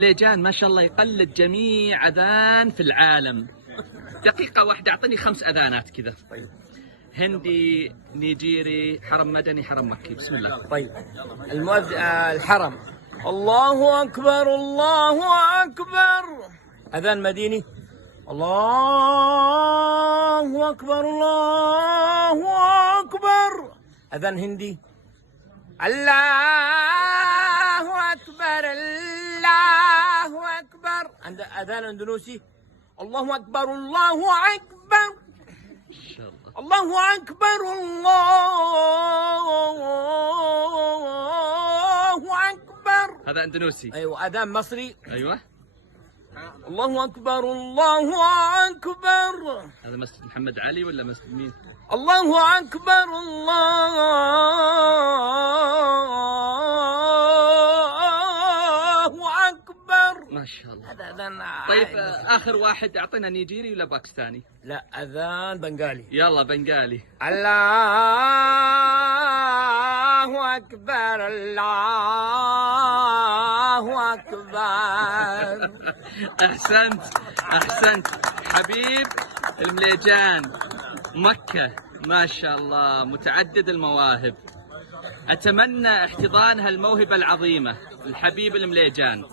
ليجان ما شاء الله يقلد جميع أذان في العالم. دقيقة واحدة أعطني 5 أذانات كذا. طيب. هندي، نيجيري، حرم مدني، حرم مكي. بسم الله. طيب. الحرم. الله أكبر الله أكبر. أذان مديني. الله أكبر الله أكبر. أذان هندي. الله أكبر الله أكبر. عند أذان أندونيسي. الله أكبر الله أكبر. إن شاء الله. الله أكبر الله أكبر. هذا أندونيسي. أيوة. أذان مصري. أيوة. الله أكبر الله أكبر. هذا مسجد محمد علي ولا مسجد مين؟ الله أكبر الله أكبر. ما شاء الله. هذا أذان. طيب آخر واحد أعطينا نيجيري ولا باكستاني؟ لا، أذان بنغالي. يلا بنغالي. الله أكبر الله أكبر. أحسنت أحسنت حبيب المليجان. مكة ما شاء الله متعدد المواهب. أتمنى احتضان هالموهبة العظيمة الحبيب المليجان.